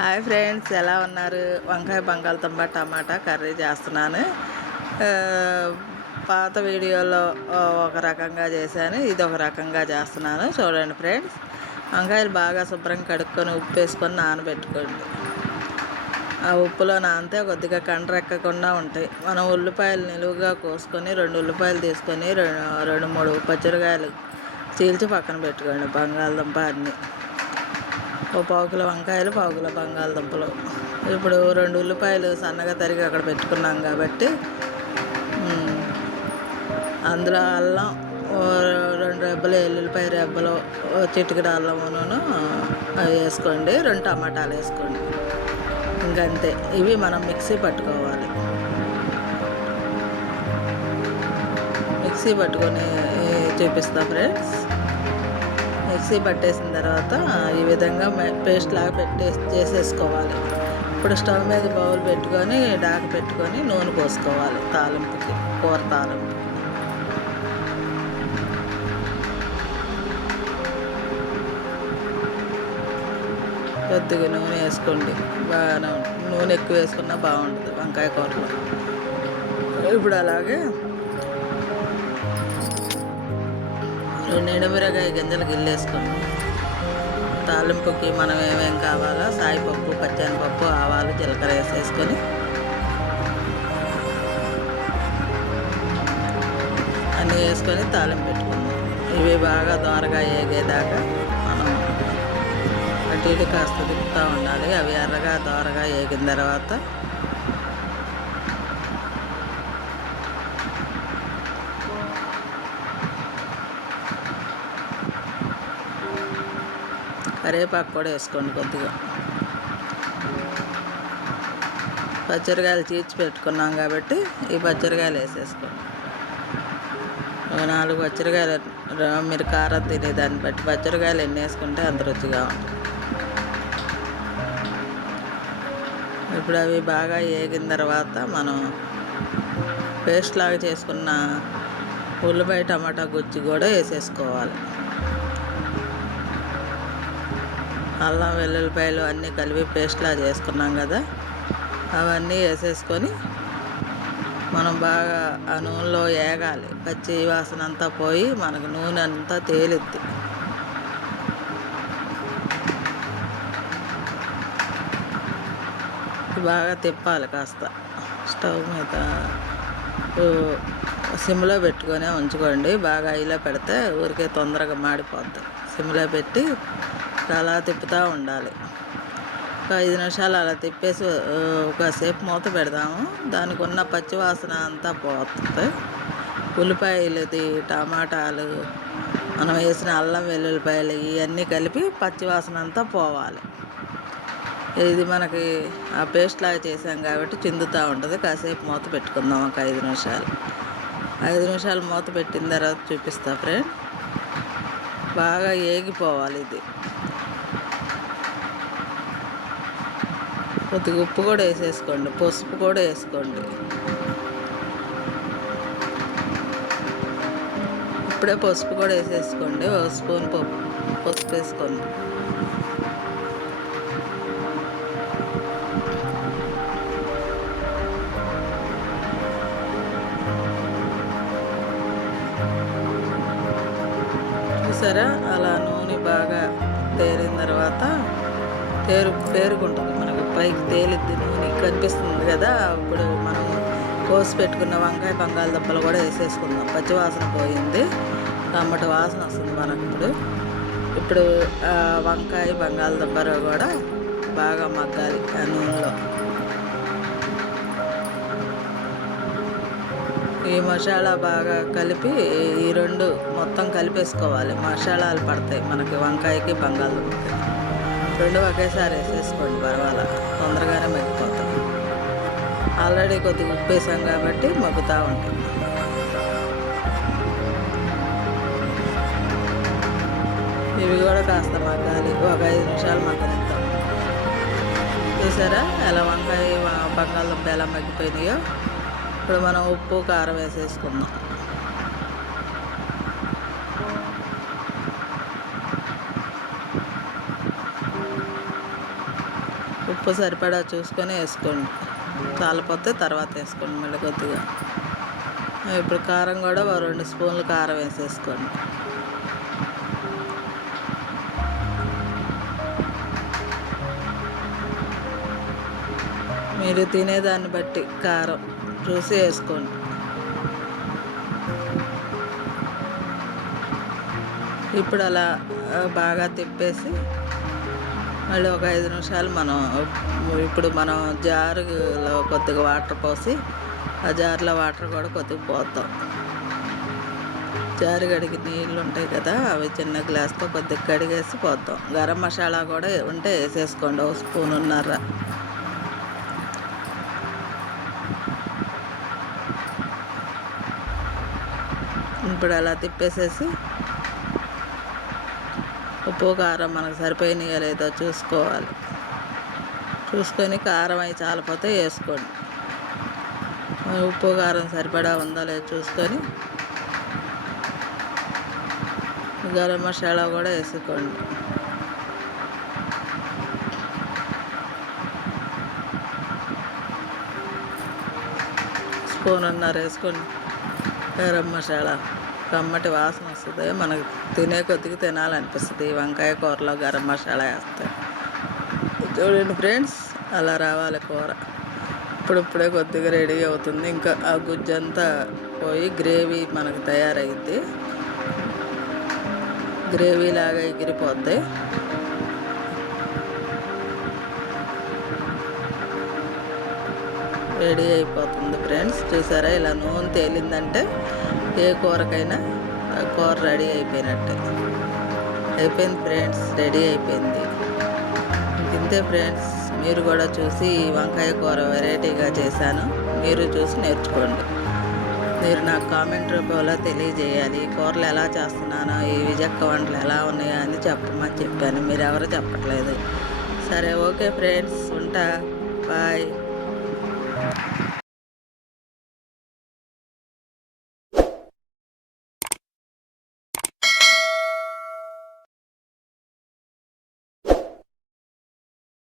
Hi friends ఎలా ఉన్నారు? వంకాయ బంగాళదుంప టమాటా కర్రీ చేస్తున్నాను. పాత వీడియోలో ఒక రకంగా చేశాను. ఇది ఒక రకంగా చేస్తున్నాను. చూడండి ఫ్రెండ్స్ వంకాయలు బాగా శుభ్రంగా కడుక్కొని ఉప్పు వేసుకొని నానబెట్టుకోండి. ఆ ఉప్పులో నానితే కొద్దిగా కండ్రెక్కకుండా ఉంటాయి. మనం ఉల్లిపాయలు నిలువుగా కోసుకొని రెండు ఉల్లిపాయలు తీసుకొని రెండు రెండు మూడు పచ్చిరకాయలు చీల్చి పక్కన పెట్టుకోండి. బంగాళదుంప అన్నీ. ఓ పావుకుల వంకాయలు పావుకుల బంగాళదుంపలు. ఇప్పుడు రెండు ఉల్లిపాయలు సన్నగా తరిగి అక్కడ పెట్టుకున్నాం కాబట్టి అందులో అల్లం రెండు రెబ్బలు ఎల్లుల్లిపాయ రెబ్బలు చిటికడు అల్లమును అవి వేసుకోండి. రెండు టమాటాలు వేసుకోండి. ఇంకంతే. ఇవి మనం మిక్సీ పట్టుకోవాలి. మిక్సీ పట్టుకొని చూపిస్తాం ఫ్రెండ్స్. మిక్సీ పట్టేసిన తర్వాత ఈ విధంగా పేస్ట్ లాగా పెట్టే చేసేసుకోవాలి. ఇప్పుడు స్టవ్ మీద బౌల్ పెట్టుకొని డాక పెట్టుకొని నూనె పోసుకోవాలి తాలింపుకి కూర తాలింపు. కొద్దిగా నూనె వేసుకోండి. బాగా నూనె ఎక్కువ వేసుకున్నా బాగుంటుంది వంకాయ కూరలో. ఇప్పుడు అలాగే ఎండుమిరకాయ గింజలు గిల్లేసుకున్నాం. తాలింపుకి మనం ఏమేం కావాలో సాయిపప్పు పచ్చనిపప్పు ఆవాలు జీలకర్ర వేసేసుకొని అన్నీ వేసుకొని తాలింపు పెట్టుకుందాం ఇవి బాగా దోరగా ఏగేదాకా మనం అటు ఇటు కాస్త తిప్పుతూ ఉండాలి. అవి ఎర్రగా దోరగా ఏగిన తర్వాత కరివేపాకు కూడా వేసుకోండి కొద్దిగా. పచ్చరికాయలు చీచి పెట్టుకున్నాం కాబట్టి ఈ పచ్చరికాయలు వేసేసుకోండి. ఒక నాలుగు పచ్చరికాయలు మీరు కారం తినే దాన్ని బట్టి పచ్చరికాయలు ఎన్ని వేసుకుంటే అంత రుచిగా ఉంటుంది. ఇప్పుడు అవి బాగా ఏగిన తర్వాత మనం పేస్ట్ లాగా చేసుకున్న ఉల్లిపాయ టమాటా గుజ్జు కూడా వేసేసుకోవాలి. అల్లం వెల్లుల్లిపాయలు అన్నీ కలిపి పేస్ట్లా చేసుకున్నాం కదా. అవన్నీ వేసేసుకొని మనం బాగా ఆ నూనెలో ఏగాలి. పచ్చి వాసన అంతా పోయి మనకు నూనె అంతా తేలిద్ది. బాగా తిప్పాలి కాస్త. స్టవ్ మీద సిమ్లో పెట్టుకొనే ఉంచుకోండి. బాగా ఇలా పెడితే ఊరికే తొందరగా మాడిపోద్ది. సిమ్లో పెట్టి అలా తిప్పుతూ ఉండాలి. ఒక ఐదు నిమిషాలు అలా తిప్పేసి ఒకసేపు మూత పెడదాము. దానికి ఉన్న పచ్చి వాసన అంతా పోతుంది. ఉల్లిపాయలుది టమాటాలు మనం వేసిన అల్లం వెల్లుల్లిపాయలు ఇవన్నీ కలిపి పచ్చి వాసన అంతా పోవాలి. ఇది మనకి ఆ పేస్ట్ లాగా చేసాం కాబట్టి చిందుతూ ఉంటుంది. కాసేపు మూత పెట్టుకుందాం ఒక ఐదు నిమిషాలు. ఐదు నిమిషాలు మూత పెట్టిన తర్వాత చూపిస్తా ఫ్రెండ్. బాగా ఏగిపోవాలి ఇది. కొద్దిగా ఉప్పు కూడా వేసేసుకోండి పసుపు కూడా వేసుకోండి. ఇప్పుడే పసుపు కూడా వేసేసుకోండి ఒక స్పూన్ పప్పు పసుపు వేసుకోండి. చూసారా? అలా నూనె బాగా తేరిన తర్వాత తేరు పేరుకుంటుంది మనకు. పైకి తేలిద్ది నూనె. కనిపిస్తుంది కదా ఇప్పుడు మనం కోసి పెట్టుకున్న వంకాయ బంగాళదుంపలు కూడా వేసేసుకుందాం. పచ్చి వాసన పోయింది. కమ్మటి వాసన వస్తుంది మనకు ఇప్పుడు. ఇప్పుడు వంకాయ బంగాళదుంపలు కూడా బాగా మగ్గాలి ఆ నూనెలో. ఈ మసాలా బాగా కలిపి ఈ రెండు మొత్తం కలిపేసుకోవాలి. మసాలాలు పడతాయి మనకి వంకాయకి బంగాళదుంపకి. రెండు ఒకేసారి వేసేసుకోండి పర్వాలా? తొందరగానే మగ్గిపోతాం ఆల్రెడీ కొద్దిగా ఉప్పు వేసాం కాబట్టి మగ్గుతూ ఉంటుంది. ఇవి కూడా కాస్త మగ్గాలి. ఒక ఐదు నిమిషాలు మగ్గనిస్తాం చూసారా? ఎలా వంకాయ బంగాళదుంప ఎలా మగ్గిపోయినాయో? ఇప్పుడు మనం ఉప్పు కారం వేసేసుకుందాం. ఉప్పు సరిపడా చూసుకొని వేసుకోండి. తాలిపోతే తర్వాత వేసుకోండి మళ్ళీ కొద్దిగా. ఇప్పుడు కారం కూడా రెండు స్పూన్లు కారం వేసేసుకోండి. మీరు తినేదాన్ని బట్టి కారం చూసి వేసుకోండి. ఇప్పుడు అలా బాగా తిప్పేసి మళ్ళీ ఒక ఐదు నిమిషాలు మనం ఇప్పుడు మనం జారులో కొద్దిగా వాటర్ పోసి ఆ జార్లో వాటర్ కూడా కొద్దిగా పోతాం. జారు గడికి నీళ్ళు ఉంటాయి కదా అవి చిన్న గ్లాస్తో కొద్దిగా కడిగేసి పోతాం. గరం మసాలా కూడా ఉంటే వేసేసుకోండి ఒక స్పూన్ ఉన్నర ఇప్పుడు అలా తిప్పేసేసి ఉప్పు కారం మనకు సరిపోయినాయో లేదో చూసుకోవాలి. చూసుకొని కారం అయి చాలిపోతే వేసుకోండి. ఉప్పు కారం సరిపడా ఉందో లేదో చూసుకొని గరం మసాలా కూడా వేసుకోండి. స్పూన్ ఉన్నారు వేసుకోండి. గరం మసాలా. కమ్మటి వాసన వస్తుంది. మనకు తినే కొద్దిగా తినాలనిపిస్తుంది. వంకాయ కూరలో గరం మసాలా వేస్తే. చూడండి ఫ్రెండ్స్ అలా రావాలి కూర. ఇప్పుడిప్పుడే కొద్దిగా రెడీ అవుతుంది. ఇంకా ఆ గుజ్జంతా పోయి గ్రేవీ మనకు తయారైద్ది. గ్రేవీ లాగా ఎగిరిపోద్ది. రెడీ అయిపోతుంది ఫ్రెండ్స్. చూసారా ఇలా నూనె తేలిందంటే ఏ కూరకైనా కూర రెడీ అయిపోయినట్టే. అయిపోయింది ఫ్రెండ్స్ రెడీ అయిపోయింది. ఇంతే ఫ్రెండ్స్ మీరు కూడా చూసి ఈ వంకాయ కూర వెరైటీగా చేశాను. మీరు చూసి నేర్చుకోండి. మీరు నాకు కామెంట్ రూపంలో తెలియజేయాలి. కూరలు ఎలా చేస్తున్నానో ఈ విజక్క వంటలు ఎలా ఉన్నాయో అని చెప్పమని చెప్పాను. మీరు ఎవరు చెప్పట్లేదు. సరే ఓకే ఫ్రెండ్స్ ఉంటా. బాయ్.